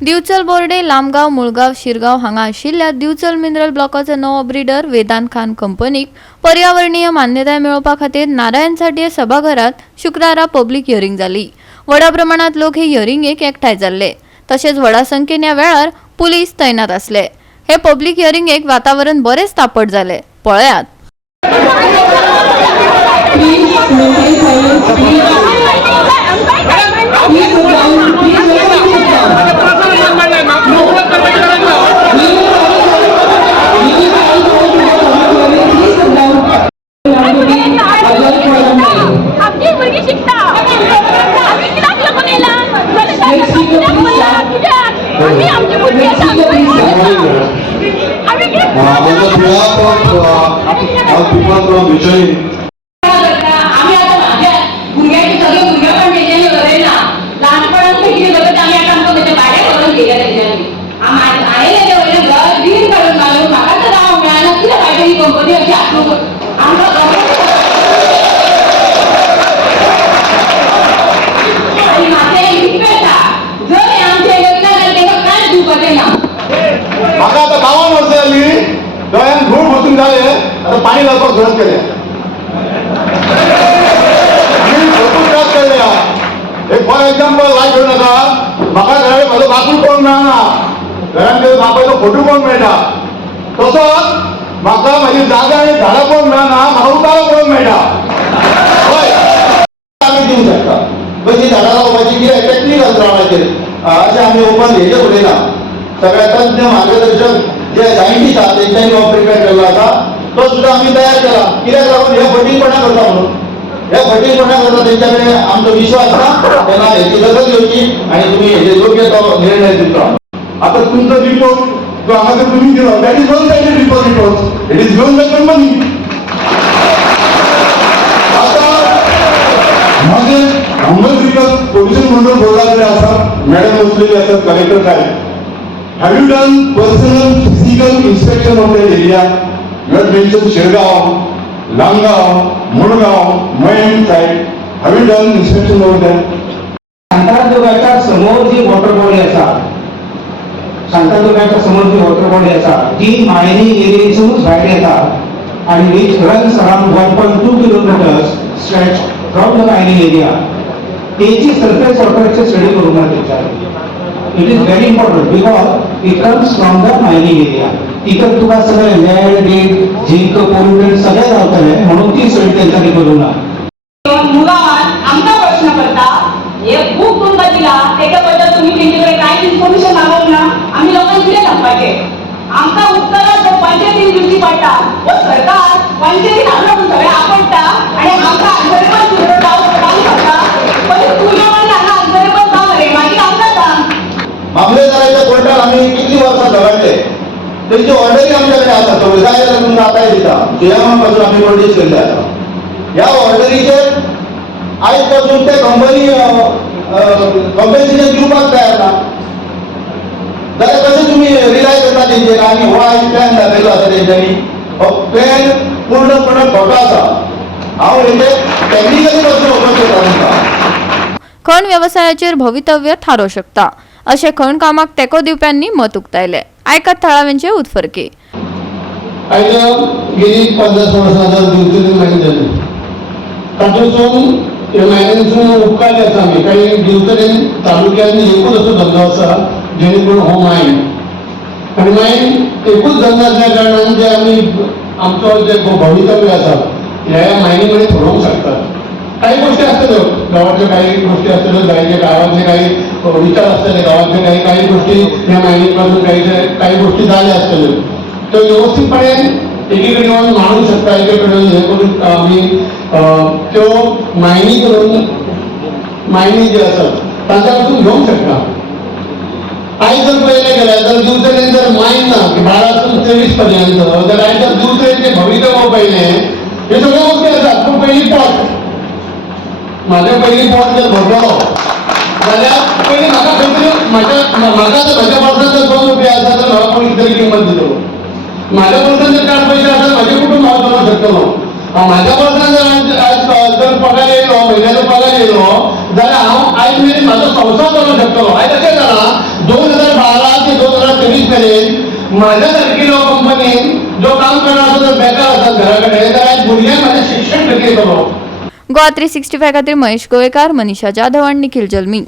दिवचल बोर्डे लांबगाव मुळगाव शिरगाव हांगा आशिल्ल्या दिवचल मिनरल ब्लॉकाचो नवो ब्रिडर वेदांत खान कंपनीक पर्यावरणीय मान्यताय मेळोवपा खातीर नारायण साठये सभाघरात शुक्रारा पब्लीक हियरिंग जाली। व्हडा प्रमाणात लोक हे हियरिंगेक एकठांय जाल्ले, तशेंच व्हडा संख्येन ह्या वेळार पुलीस तैनात आसले। हे पब्लीक हियरिंगेक वातावरण बरेच तापट जाले। पळयात। पाणी लवकर घरच केले भरपूर त्रास केले। एक फॉर एक्झाम्पल लायक घेऊ नका, म्हाका घराकडे माझं बापूल कोण मेळना, घरान बापायचो फोटो कोण मेळटा, तसोच म्हाका माझी जागा आणि झाडां कोण मेळना, म्हाका उतारो कोण मेळटा। हय आमी दिवंक शकता, पण ही झाडां लावपाची कितें टेक्निकल लावपाचेर अशें आमी ओपन हेजेर उलयना। सगळ्या तज्ञ मार्गदर्शक जे सायंटिस्ट आहात तेंच्यांनी हो प्रिपेर केल्लो आसा, तो सुद्धा आम्ही तयार केला। कित्याक लागून हे फटींगपणा करता म्हणून, हे फटींगपणा करता तेंच्या कडेन आमचो विश्वास ना, तेन्ना हेची दखल घेवची आणि तुम्ही हेजे योग्य तो निर्णय दिवचो। आता तुमचो रिपोर्ट जो हांगा तुम्ही दिलो, that is not said report, it is given by company. आता माझे अहमदनगर पोल्युशन कंट्रोल बोर्डाकडे आसा, मॅडम बसलेली आसात, कलेक्टर साहेब। Have you done personal physical inspection of that area? You have mentioned Shirgaon, Langaon, Mulgaon, Main side. Have you done inspection over there? शांतादुर्गाच्या समोर जी water body असा, शांतादुर्गाच्या समोर जी water body असा, जी mining एरियासूनच भायर येता आणि which runs around 1.2 kilometers stretch from the mining area. तेची surface वॉटरचे study करून त्याच्यात it is very important because it comes from the mining area. तिकडे तुका सगळे लेड बीड झिंक पोल्युटंट सगळे जावतले, म्हणून ती सोय त्यांच्यानी करूं ना। मुगावान आमचा प्रश्न करता, हे खूप तुमका दिला, त्याच्या बद्दल तुम्ही त्यांच्याकडे काय इन्फॉर्मेशन मागवलं ना, आम्ही लोकांना किती सांगपाचे? आमका उत्तरात पंचायतीन दिवची पडटा, व सरकार पंचायतीन हाडून सगळे आपडटा आणि आमका आन्सरेबल डाऊट करता, पण तुझ्या म्हणला आन्सरेबल जाऊ रे, मागीर आमकां सांग। मामलेदाराच्या कोर्टात आम्ही किती वर्सां झगडले, त्यांची ऑर्डरी आमच्याकडे आसा, सगळे जाय जाल्यार तुमकां आतांय दिता, सीएमा पासून आम्ही नोटीस केल्ले आसा। ह्या ऑर्डरीचेर आयज पासून ते कंपनी कॉम्पेन्सेशन दिवपाक तयार ना, जाल्यार कशें तुमी रिलाय करता तेंचेर? आनी हो आयज प्लॅन दाखयलो आसा तेंच्यांनी, हो प्लॅन पूर्णपणे खोटो आसा। हांव हेचे टेक्निकली पासून ओपन करता तुमकां। खण व्यवसायाचेर भवितव्य थारो शकता अशें खण कामाक तेको दिवप्यांनी मत उक्तायले। आयकात थळाव्यांचे उतफर्के। आयज गेली 50 वर्सां दिवचल मायनींग जाली, तातूंतसून ह्या मायनींगसून उपकारले आसा आमी। काही दिवचलेन तालुक्यांनी एकूच असो धंदो आसा जेणे करून हो मायन आनी मायन एकूच धंदो आसल्या कारणान जे आमी आमचो जे भवितव्य आसा ह्या मायनींग मध्ये थारोवंक शकतात। काही गोष्टी असतल्यो, गावातल्या काही गोष्टी असतल्यो, गावातले काही विचार असतले, गावातले काही गोष्टी ह्या मायनींग पासून काही गोष्टी झाल्या असतल्यो, तो व्यवस्थितपणे एकीकडे येऊन मांडू शकता, एकीकडे हे करून आम्ही त्यो मायनींग करून मायनींग जे असतात तांच्यापासून घेवंक शकता। आयज जर पळयलें गेल्यार जर दिवचलेन जर मायन ना की 12 पासून 23 पर्यंत, जर आयज जर दिवचलेन भवितव्य पळयलें, हे सगळ्यो गोष्टी आसात। पूण पयलीं पोट, माझ्या पयलीं पोट जर भरलो जाल्यार पयलीं म्हाका खंय तरी म्हाका जर म्हज्या पोटांत जर 2 रुपया आसा तर म्हाका कोणी तरी किंमत दितलो। माझ्या पोटांत जर 4 पैसे आसा म्हाजें कुटुंब हांव चलोवंक शकतलो। माझ्या पोटांत जर पगार येयलो, म्हयन्याचो पगार येयलो जाल्यार हांव आयज मेरेन म्हाजो संवसार चलोवंक शकतलो। आयज अशें जालां 2000 माझ्यासारखी लोक कंपनीत जो काम करणार असतो तर बेकार असतात घराकडे तर आज भुरग्यांक माझे शिक्षण टक्के करो. गोवा 365 खातीर महेश गोवेकार, मनीषा जाधव आणि निखिल जल्मी.